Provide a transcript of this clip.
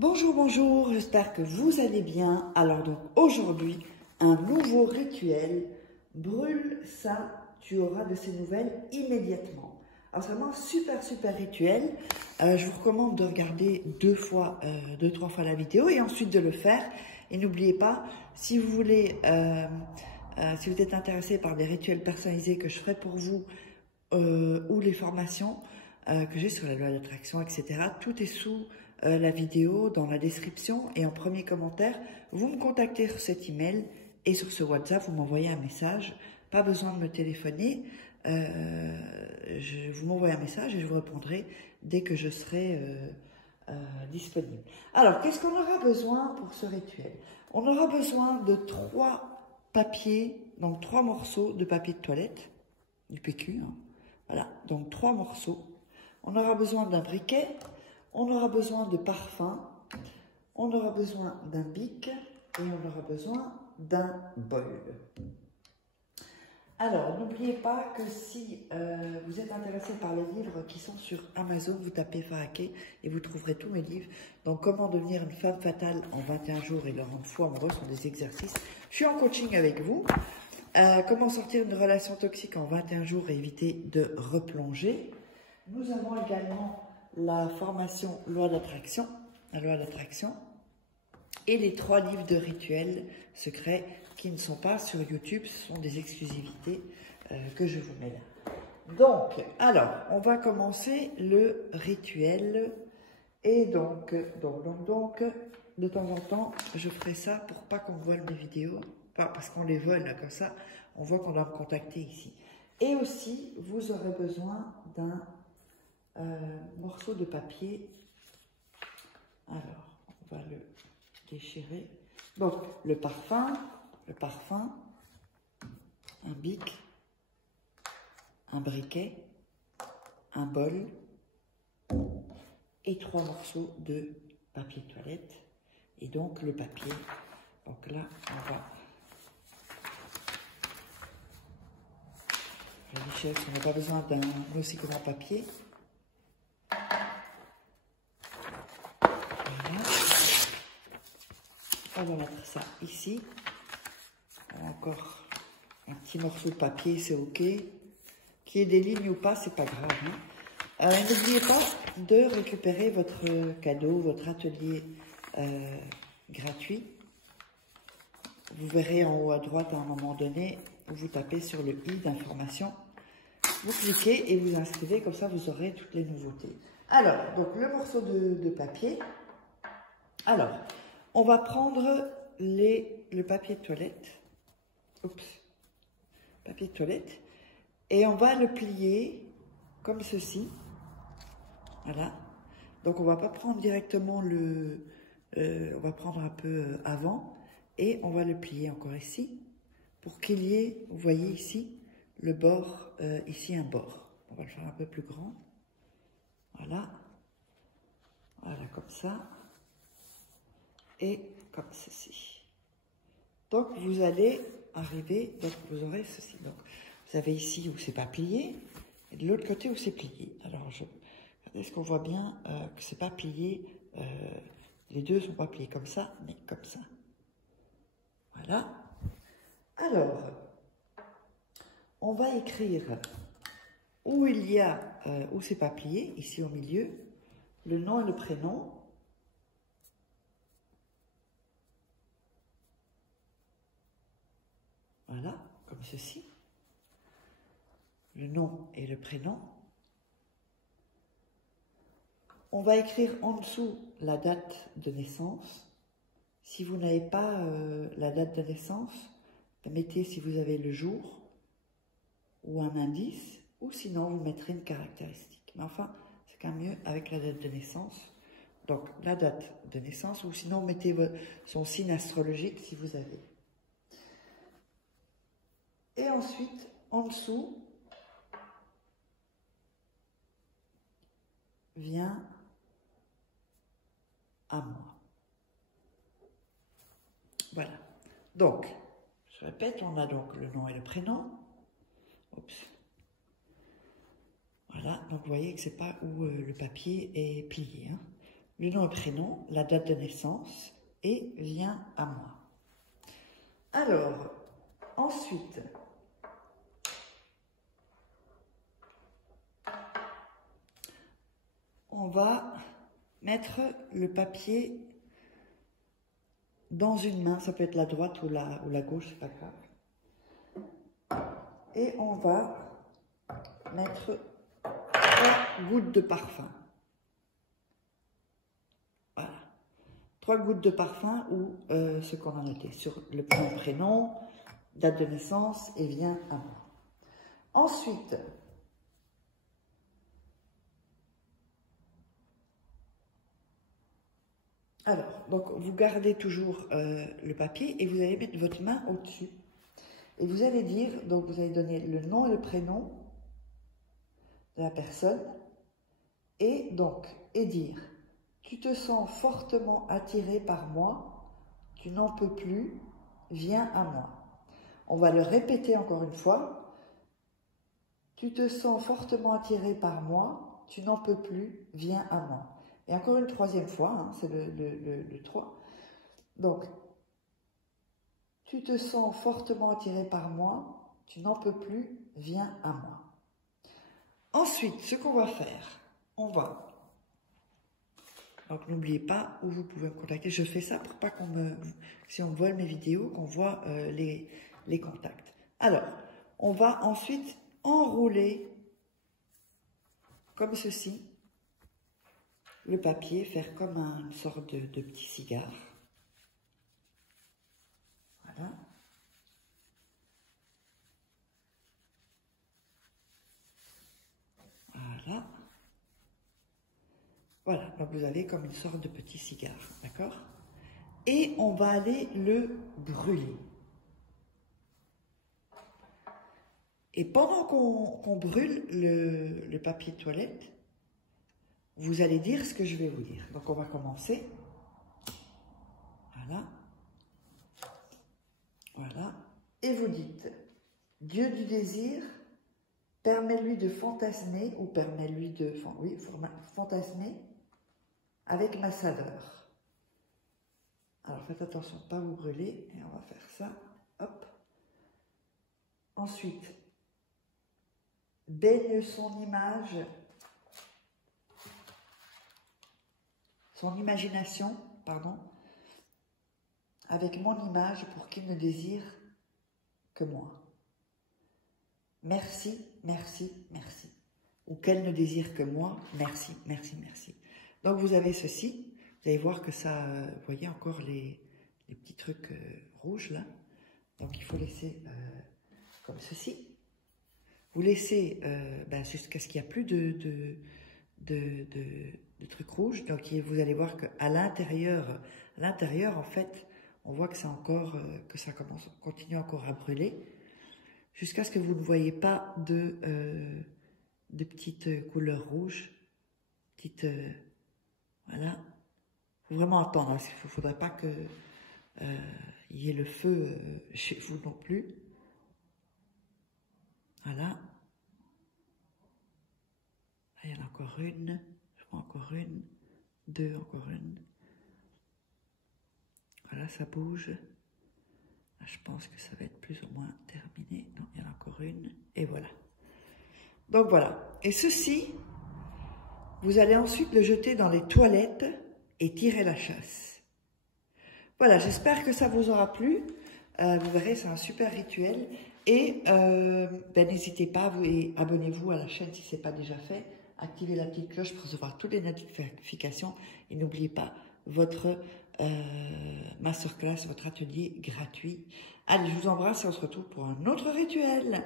Bonjour, bonjour, j'espère que vous allez bien. Alors donc aujourd'hui, un nouveau rituel. Brûle ça, tu auras de ces nouvelles immédiatement. Alors c'est vraiment un super rituel. Je vous recommande de regarder deux, trois fois la vidéo et ensuite de le faire. Et n'oubliez pas, si vous voulez, si vous êtes intéressé par des rituels personnalisés que je ferai pour vous ou les formations que j'ai sur la loi d'attraction, etc. Tout est sous la vidéo, dans la description et en premier commentaire. Vous me contactez sur cet email et sur ce WhatsApp, vous m'envoyez un message. Pas besoin de me téléphoner. Vous m'envoyez un message et je vous répondrai dès que je serai disponible. Alors, qu'est-ce qu'on aura besoin pour ce rituel? On aura besoin de 3 papiers, donc 3 morceaux de papier de toilette, du PQ, hein. Voilà, donc 3 morceaux. On aura besoin d'un briquet, on aura besoin de parfum, on aura besoin d'un bic et on aura besoin d'un bol. Alors, n'oubliez pas que si vous êtes intéressé par les livres qui sont sur Amazon, vous tapez Faraké et vous trouverez tous mes livres. Donc, comment devenir une femme fatale en 21 jours et le rendre fou amoureux sont des exercices. Je suis en coaching avec vous. Comment sortir d'une relation toxique en 21 jours et éviter de replonger. Nous avons également la formation loi d'attraction, la loi d'attraction, et les 3 livres de rituels secrets qui ne sont pas sur YouTube, ce sont des exclusivités que je vous mets là. Donc, alors, on va commencer le rituel. Et donc, de temps en temps, je ferai ça pour pas qu'on vole mes vidéos, parce qu'on les vole, là, comme ça, on voit qu'on doit me contacter ici. Et aussi, vous aurez besoin d'un morceau de papier. Alors, on va le déchirer. Donc, le parfum, un bic, un briquet, un bol et 3 morceaux de papier de toilette. Et donc, le papier. Donc là, on va... La richesse, on n'a pas besoin d'un aussi grand papier. Voilà. On va mettre ça ici. Encore un petit morceau de papier, c'est ok. Qu'il y ait des lignes ou pas, c'est pas grave, hein. N'oubliez pas de récupérer votre cadeau, votre atelier gratuit. Vous verrez en haut à droite à un moment donné, vous tapez sur le i d'information, vous cliquez et vous inscrivez, comme ça vous aurez toutes les nouveautés. Alors, donc le morceau de papier. Alors, on va prendre le papier de toilette. Oups, papier de toilette. Et on va le plier comme ceci. Voilà. Donc, on va pas prendre directement on va prendre un peu avant. Et on va le plier encore ici. Pour qu'il y ait, vous voyez ici, le bord, ici un bord. On va le faire un peu plus grand. Voilà. Voilà, comme ça. Et comme ceci. Donc, vous allez arriver, donc vous aurez ceci. Donc, vous avez ici où c'est pas plié, et de l'autre côté où c'est plié. Alors, est-ce qu'on voit bien que c'est pas plié, les deux sont pas pliés comme ça, mais comme ça. Voilà. Alors, on va écrire où il y a, où c'est pas plié, ici au milieu, le nom et le prénom. Voilà, comme ceci. Le nom et le prénom. On va écrire en dessous la date de naissance. Si vous n'avez pas la date de naissance, mettez si vous avez le jour ou un indice, ou sinon vous mettrez une caractéristique. Mais enfin, c'est quand même mieux avec la date de naissance. Donc, la date de naissance, ou sinon mettez son signe astrologique si vous avez. Et ensuite, en dessous, vient à moi. Voilà. Donc, je répète, on a donc le nom et le prénom. Oups. Voilà, donc vous voyez que c'est pas où le papier est plié, hein. le nom et prénom, la date de naissance et viens à moi. Alors, ensuite, on va mettre le papier dans une main, ça peut être la droite ou la gauche, c'est pas grave. Et on va mettre 3 gouttes de parfum. Voilà. 3 gouttes de parfum ou ce qu'on a noté sur le prénom, date de naissance et viens à moi. Ensuite, alors, donc vous gardez toujours le papier et vous allez mettre votre main au-dessus. Et vous allez dire, donc vous allez donner le nom et le prénom de la personne et dire, tu te sens fortement attiré par moi, tu n'en peux plus, viens à moi. On va le répéter encore une fois, tu te sens fortement attiré par moi, tu n'en peux plus, viens à moi. Et encore une troisième fois, hein, c'est le 3. Donc, tu te sens fortement attiré par moi, tu n'en peux plus, viens à moi. Ensuite, ce qu'on va faire, on va... Donc, n'oubliez pas où vous pouvez me contacter. Je fais ça pour pas qu'on me... Si on voit mes vidéos, qu'on voit les contacts. Alors, on va ensuite enrouler comme ceci le papier, faire comme une sorte de petit cigare. Voilà. Voilà. Voilà, donc vous avez comme une sorte de petit cigare, d'accord? Et on va aller le brûler. Et pendant qu'on brûle le papier de toilette, vous allez dire ce que je vais vous dire. Donc on va commencer. Voilà. Voilà. Et vous dites, Dieu du désir, permets-lui de fantasmer, ou permets-lui de fantasmer avec ma saveur. Alors faites attention, pas vous brûler, et on va faire ça. Hop. Ensuite, baigne son image, son imagination, pardon, avec mon image pour qu'il ne désire que moi. Merci, merci, merci. Ou qu'elle ne désire que moi, merci, merci, merci. Donc vous avez ceci, vous allez voir que ça, vous voyez encore les petits trucs rouges là. Donc il faut laisser comme ceci. Vous laissez jusqu'à ce qu'il n'y a plus de trucs rouges. Donc vous allez voir qu'à l'intérieur, en fait, on voit que c'est encore, que ça continue encore à brûler, jusqu'à ce que vous ne voyez pas de petites couleurs rouges, voilà. Il faut vraiment attendre, hein. Il ne faudrait pas que il y ait le feu chez vous non plus. Voilà. Il y en a encore une, je prends encore une, 2, encore une. Voilà, ça bouge. Là, je pense que ça va être plus ou moins terminé. Non, il y en a encore une. Et voilà. Donc voilà. Et ceci, vous allez ensuite le jeter dans les toilettes et tirer la chasse. Voilà, j'espère que ça vous aura plu. Vous verrez, c'est un super rituel. Et n'hésitez pas, et abonnez-vous à la chaîne si ce n'est pas déjà fait. Activez la petite cloche pour recevoir toutes les notifications. Et n'oubliez pas votre masterclass, votre atelier gratuit. Allez, je vous embrasse et on se retrouve pour un autre rituel.